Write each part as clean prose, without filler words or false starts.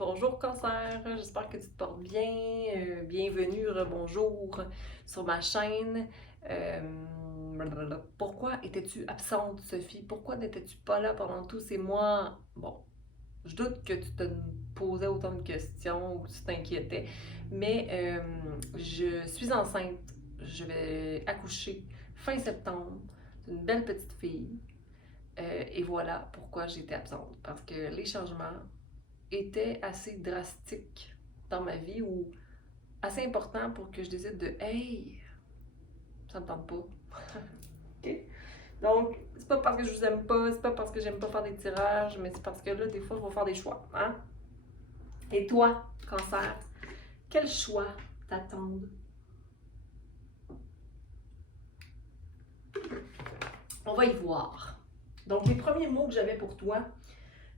Bonjour Cancer, j'espère que tu te portes bien. Bienvenue, rebonjour sur ma chaîne. Pourquoi étais-tu absente, Sophie? Pourquoi n'étais-tu pas là pendant tous ces mois? Bon, je doute que tu te posais autant de questions ou que tu t'inquiétais, mais je suis enceinte. Je vais accoucher fin septembre. C'est une belle petite fille. Et voilà pourquoi j'étais absente. Parce que les changements était assez drastique dans ma vie ou assez important pour que je décide de hey, ça me tente pas. OK? Donc, c'est pas parce que je vous aime pas, c'est pas parce que j'aime pas faire des tirages, mais c'est parce que là, des fois, je vais faire des choix. Hein? Et toi, Cancer, quel choix t'attendent? On va y voir. Donc, les premiers mots que j'avais pour toi,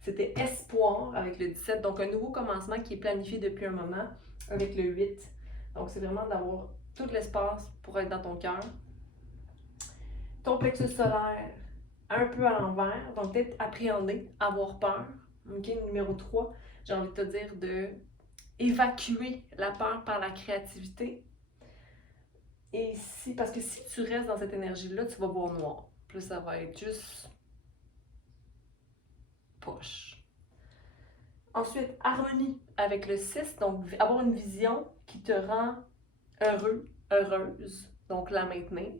c'était espoir avec le 17, donc un nouveau commencement qui est planifié depuis un moment avec le 8. Donc, c'est vraiment d'avoir tout l'espace pour être dans ton cœur. Ton plexus solaire un peu à l'envers, donc peut-être appréhender, avoir peur. OK, numéro 3, j'ai envie de te dire de évacuer la peur par la créativité. Et si, parce que si tu restes dans cette énergie-là, tu vas voir noir. Plus ça va être juste poche. Ensuite, harmonie avec le 6, donc avoir une vision qui te rend heureux, heureuse, donc la maintenir.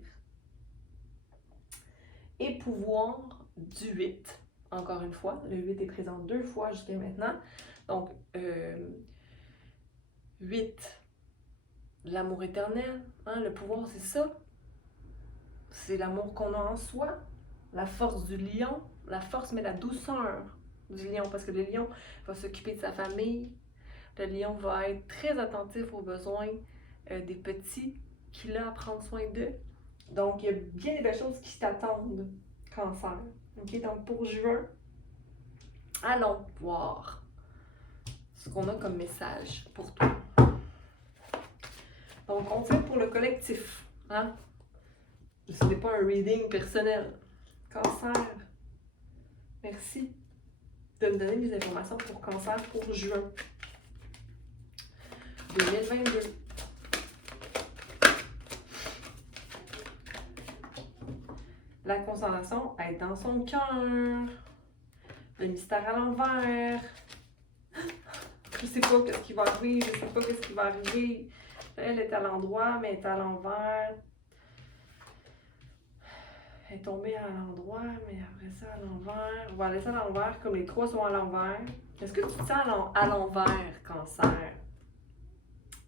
Et pouvoir du 8, encore une fois, le 8 est présent 2 fois jusqu'à maintenant. Donc, 8, l'amour éternel, hein, le pouvoir c'est ça. C'est l'amour qu'on a en soi, la force du lion, la force mais la douceur du lion, parce que le lion va s'occuper de sa famille, le lion va être très attentif aux besoins des petits qu'il a à prendre soin d'eux. Donc, il y a bien des belles choses qui t'attendent, Cancer. OK, donc pour juin, allons voir ce qu'on a comme message pour toi. Donc, on tient pour le collectif. Hein? Ce n'est pas un reading personnel. Cancer, merci de me donner des informations pour Cancer pour juin 2022. La concentration, être dans son cœur. Le mystère à l'envers. Je sais pas ce qui va arriver, je sais pas ce qui va arriver. Elle est à l'endroit, mais elle est à l'envers. Elle est tombée à l'endroit, mais après ça à l'envers. On va laisser à l'envers, comme les trois sont à l'envers. Est-ce que tu te sens à l'envers, Cancer?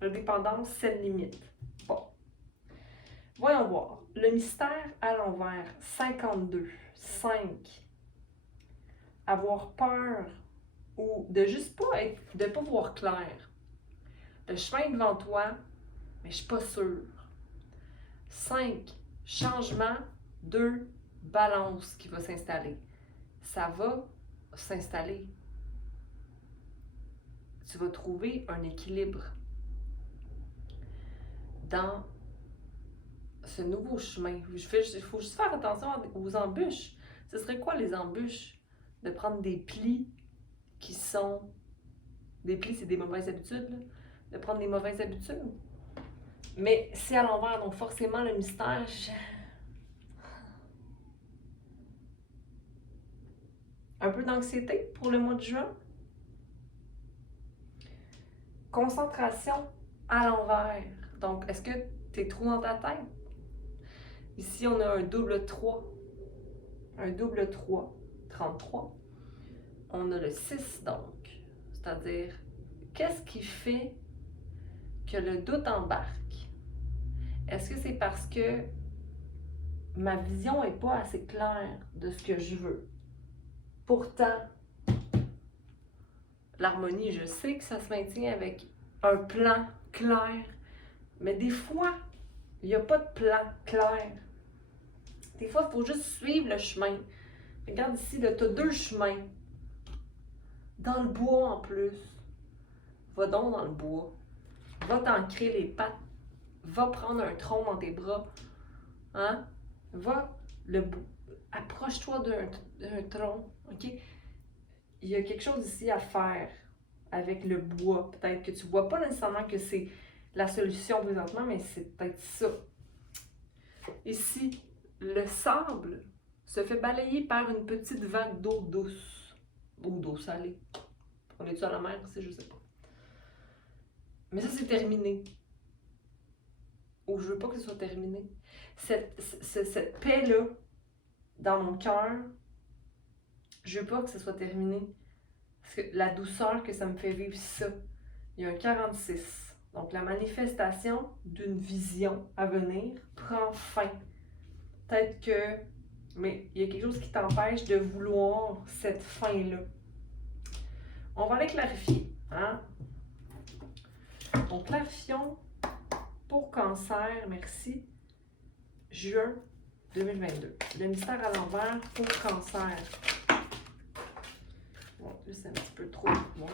Indépendance, c'est limite. Bon. Voyons voir. Le mystère à l'envers, 52. 5. Avoir peur ou de juste pas être, de pas voir clair. Le chemin est devant toi, mais je suis pas sûre. 5. Changement. 2. Balance qui va s'installer. Ça va s'installer. Tu vas trouver un équilibre dans ce nouveau chemin. Il faut juste faire attention aux embûches. Ce serait quoi les embûches? De prendre des plis qui sont... Des plis, c'est des mauvaises habitudes. Là. De prendre des mauvaises habitudes. Mais c'est à l'envers, donc forcément le mystère... Un peu d'anxiété pour le mois de juin. Concentration à l'envers. Donc, est-ce que tu es trop dans ta tête? Ici, on a un double 3. Un double 3. 33. On a le 6, donc. C'est-à-dire, qu'est-ce qui fait que le doute embarque? Est-ce que c'est parce que ma vision n'est pas assez claire de ce que je veux? Pourtant, l'harmonie, je sais que ça se maintient avec un plan clair, mais des fois, il n'y a pas de plan clair. Des fois, il faut juste suivre le chemin. Regarde ici, tu as 2 chemins. Dans le bois en plus. Va donc dans le bois. Va t'ancrer les pattes. Va prendre un tronc dans tes bras. Hein? Va le bout. Approche-toi d'un tronc. OK? Il y a quelque chose ici à faire avec le bois. Peut-être que tu vois pas nécessairement que c'est la solution présentement, mais c'est peut-être ça. Ici, le sable se fait balayer par une petite vague d'eau douce ou d'eau salée. On est-tu à la mer ici? Je sais pas. Mais ça, c'est terminé. Ou je veux pas que ce soit terminé. Cette paix-là, dans mon cœur, je veux pas que ce soit terminé. Parce que la douceur que ça me fait vivre, ça. Il y a un 46. Donc, la manifestation d'une vision à venir prend fin. Peut-être que... Mais il y a quelque chose qui t'empêche de vouloir cette fin-là. On va aller clarifier. Hein? Donc, clarifions pour cancer, merci, juin 2022. Le mystère à l'envers pour cancer. Bon, là, c'est un petit peu trop. Bon,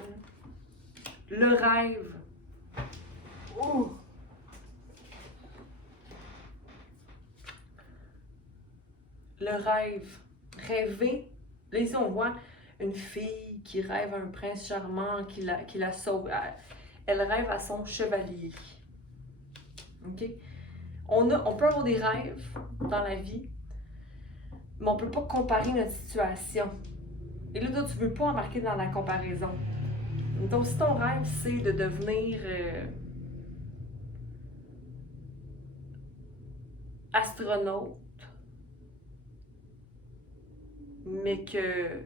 le rêve. Oh! Le rêve. Rêver. Là, ici, on voit une fille qui rêve à un prince charmant qui la sauve. Elle rêve à son chevalier. OK? On peut avoir des rêves dans la vie, mais on ne peut pas comparer notre situation. Et là, toi, tu ne veux pas embarquer dans la comparaison. Donc, si ton rêve, c'est de devenir astronaute, mais que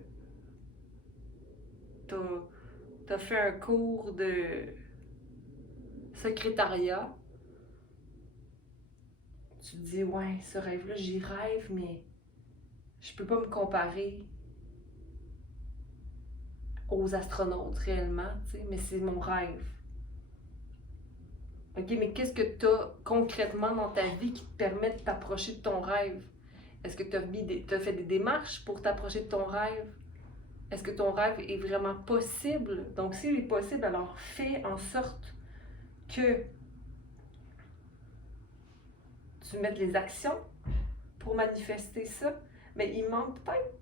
t'as fait un cours de secrétariat, tu te dis, ouais, ce rêve-là, j'y rêve, mais je peux pas me comparer aux astronautes réellement, tu sais, mais c'est mon rêve. OK, mais qu'est-ce que tu as concrètement dans ta vie qui te permet de t'approcher de ton rêve? Est-ce que tu as fait des démarches pour t'approcher de ton rêve? Est-ce que ton rêve est vraiment possible? Donc, s'il est possible, alors fais en sorte que tu mettes les actions pour manifester ça. Mais il manque peut-être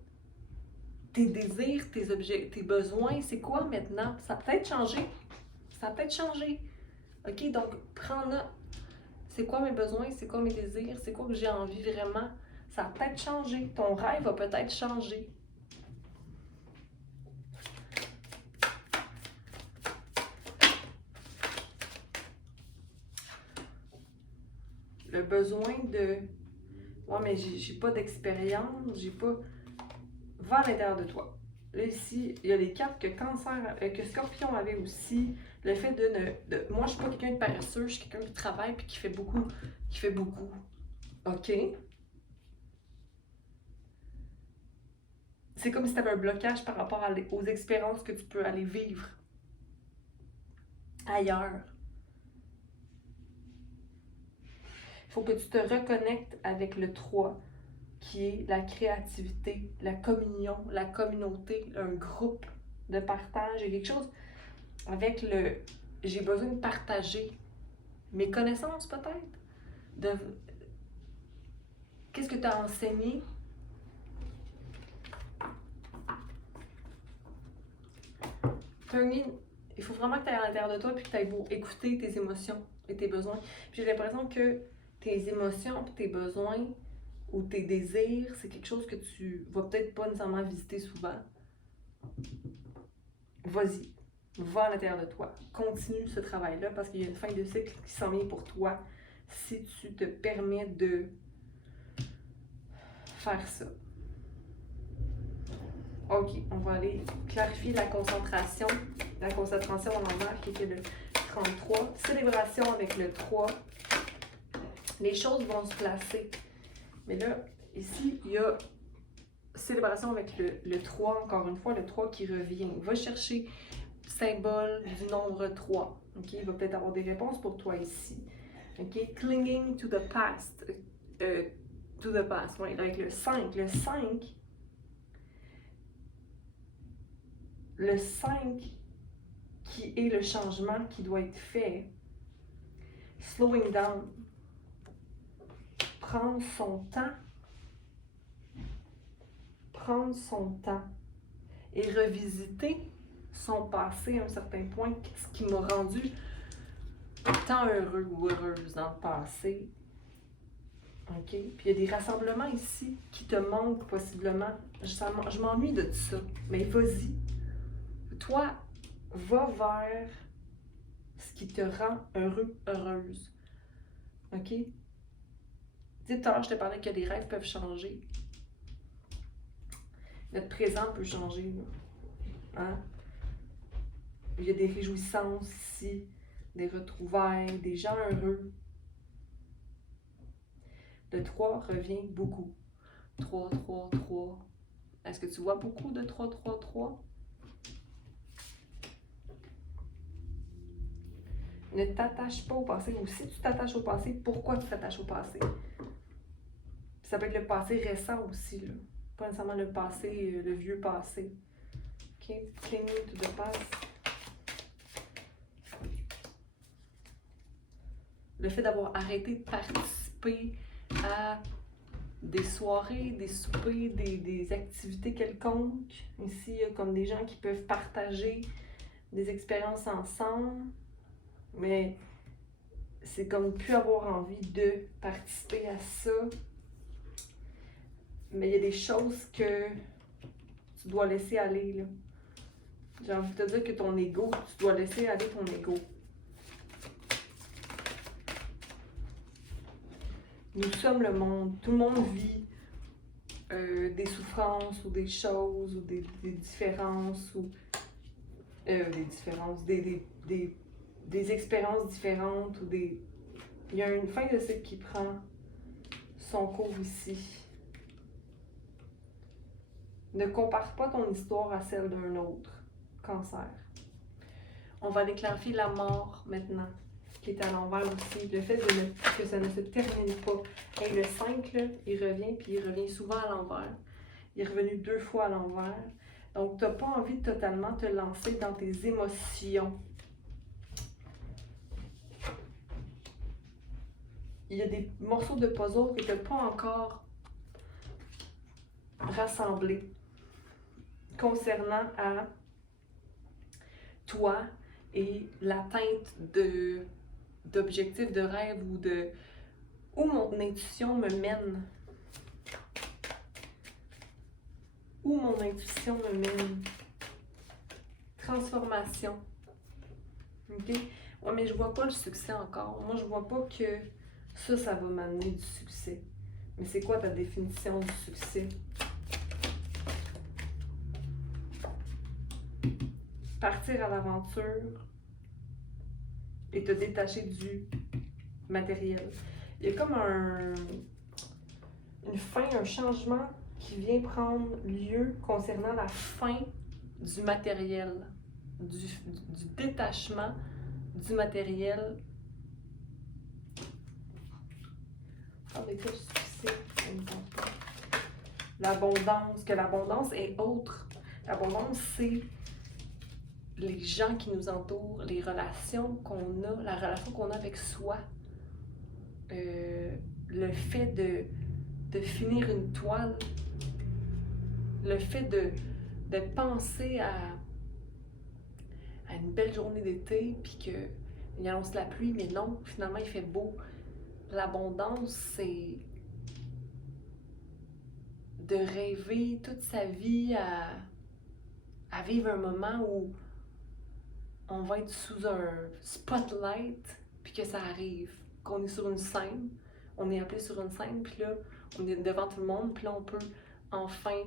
tes désirs, tes objets, tes besoins. C'est quoi maintenant? Ça a peut-être changé. Ça a peut-être changé. OK, donc prends note. C'est quoi mes besoins? C'est quoi mes désirs? C'est quoi que j'ai envie vraiment? Ça a peut-être changé. Ton rêve a peut-être changé. Le besoin de... Ouais, mais j'ai pas d'expérience, j'ai pas... Va à l'intérieur de toi. Là, ici, il y a les cartes que Cancer, que Scorpion avait aussi. Le fait moi, je suis pas quelqu'un de paresseux, je suis quelqu'un qui travaille puis qui fait beaucoup. OK? C'est comme si tu avais un blocage par rapport aux expériences que tu peux aller vivre ailleurs. Il faut que tu te reconnectes avec le 3, qui est la créativité, la communion, la communauté, un groupe de partage. Il y a quelque chose avec le j'ai besoin de partager mes connaissances peut-être. Qu'est-ce que tu as enseigné? Il faut vraiment que tu ailles à l'intérieur de toi puis que tu ailles écouter tes émotions et tes besoins. Puis j'ai l'impression que tes émotions et tes besoins ou tes désirs, c'est quelque chose que tu vas peut-être pas nécessairement visiter souvent. Vas-y, va à l'intérieur de toi. Continue ce travail-là parce qu'il y a une fin de cycle qui s'en vient pour toi si tu te permets de faire ça. OK, on va aller clarifier la concentration en l'envers qui était le 33. Célébration avec le 3. Les choses vont se placer. Mais là, ici, il y a célébration avec le 3, encore une fois, le 3 qui revient. Va chercher le symbole du nombre 3. OK, il va peut-être avoir des réponses pour toi ici. OK, clinging to the past. Oui, avec le 5. Le 5 qui est le changement qui doit être fait. Slowing down. Prendre son temps. Et revisiter sont passés à un certain point, ce qui m'a rendu tant heureux ou heureuse dans le passé. OK? Puis il y a des rassemblements ici qui te manquent possiblement. Je m'ennuie de tout ça. Mais vas-y. Toi, va vers ce qui te rend heureux, heureuse. OK? Tu sais, tout à l'heure, je te parlais que les rêves peuvent changer. Notre présent peut changer. Là. Hein? Il y a des réjouissances ici, des retrouvailles, des gens heureux. Le 3 revient beaucoup. 3, 3, 3. Est-ce que tu vois beaucoup de 3, 3, 3? Ne t'attache pas au passé. Ou si tu t'attaches au passé, pourquoi tu t'attaches au passé? Ça peut être le passé récent aussi, là. Pas nécessairement le passé, le vieux passé. OK? Clinging to the past. Le fait d'avoir arrêté de participer à des soirées, des soupers, des activités quelconques. Ici, il y a comme des gens qui peuvent partager des expériences ensemble, mais c'est comme plus avoir envie de participer à ça. Mais il y a des choses que tu dois laisser aller, là. J'ai envie de te dire que ton ego, tu dois laisser aller ton ego. Nous sommes le monde. Tout le monde vit des souffrances ou des choses ou des différences ou des expériences différentes ou des... Il y a une fin de cycle qui prend son cours ici. Ne compare pas ton histoire à celle d'un autre. Cancer. On va aller clarifier la mort maintenant, qui est à l'envers aussi. Le fait que ça ne se termine pas. Et le 5, là, il revient, puis il revient souvent à l'envers. Il est revenu 2 fois à l'envers. Donc, tu n'as pas envie de totalement te lancer dans tes émotions. Il y a des morceaux de puzzle que tu n'as pas encore rassemblés concernant à toi et l'atteinte d'objectifs de rêve ou de où mon intuition me mène. Où mon intuition me mène. Transformation. OK? Ouais, mais je vois pas le succès encore. Moi, je vois pas que ça va m'amener du succès. Mais c'est quoi ta définition du succès? Partir à l'aventure et te détacher du matériel. Il y a comme une fin, un changement qui vient prendre lieu concernant la fin du matériel, du détachement du matériel. L'abondance, que l'abondance est autre. L'abondance, c'est les gens qui nous entourent, les relations qu'on a, la relation qu'on a avec soi. Le fait de finir une toile, le fait de penser à une belle journée d'été, puis qu'il annonce la pluie, mais non, finalement il fait beau. L'abondance, c'est de rêver toute sa vie à vivre un moment où on va être sous un spotlight, puis que ça arrive, qu'on est sur une scène, on est appelé sur une scène, puis là, on est devant tout le monde, puis là, on peut enfin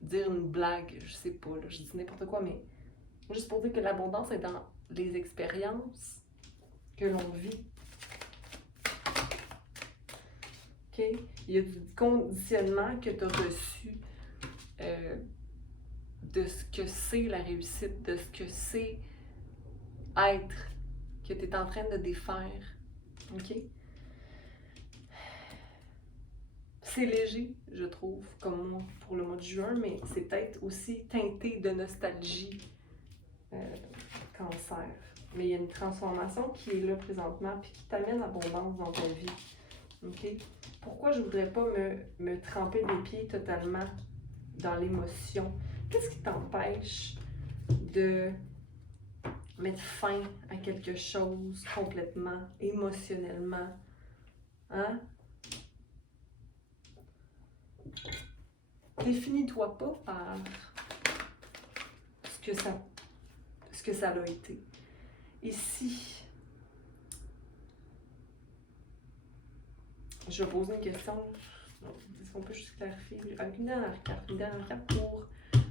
dire une blague, je sais pas, là, je dis n'importe quoi, mais juste pour dire que l'abondance est dans les expériences que l'on vit. OK? Il y a du conditionnement que tu as reçu de ce que c'est la réussite, de ce que c'est être, que tu es en train de défaire. OK? C'est léger, je trouve, comme moi, pour le mois de juin, mais c'est peut-être aussi teinté de nostalgie, cancer. Mais il y a une transformation qui est là présentement, puis qui t'amène l'abondance dans ta vie. OK? Pourquoi je ne voudrais pas me tremper les pieds totalement dans l'émotion? Qu'est-ce qui t'empêche de mettre fin à quelque chose complètement, émotionnellement. Hein? Définis-toi pas par ce que ça a été. Ici, je vais poser une question. Est-ce qu'on peut juste clarifier? Avec une dernière carte pour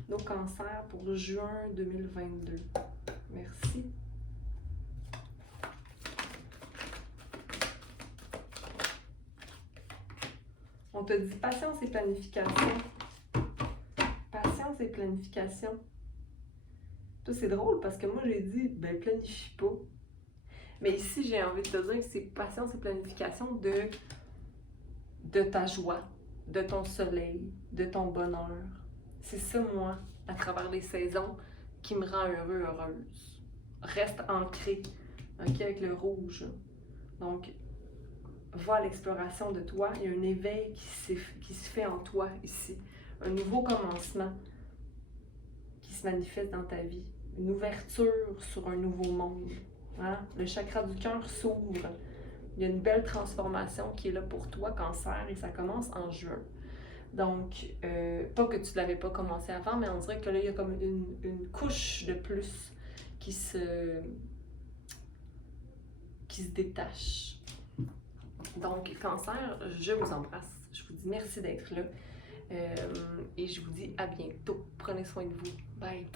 nos cancers pour juin 2022. Merci. On te dit patience et planification. Patience et planification. Toi, c'est drôle parce que moi, j'ai dit, ben, planifie pas. Mais ici, j'ai envie de te dire que c'est patience et planification de ta joie, de ton soleil, de ton bonheur. C'est ça, moi, à travers les saisons, qui me rend heureux, heureuse. Reste ancré, ok, avec le rouge. Donc, va à l'exploration de toi. Il y a un éveil qui se fait en toi ici. Un nouveau commencement qui se manifeste dans ta vie. Une ouverture sur un nouveau monde. Hein? Le chakra du cœur s'ouvre. Il y a une belle transformation qui est là pour toi, cancer, et ça commence en juin. Donc, pas que tu ne l'avais pas commencé avant, mais on dirait que là, il y a comme une couche de plus qui se détache. Donc, cancer, je vous embrasse. Je vous dis merci d'être là. Et je vous dis à bientôt. Prenez soin de vous. Bye!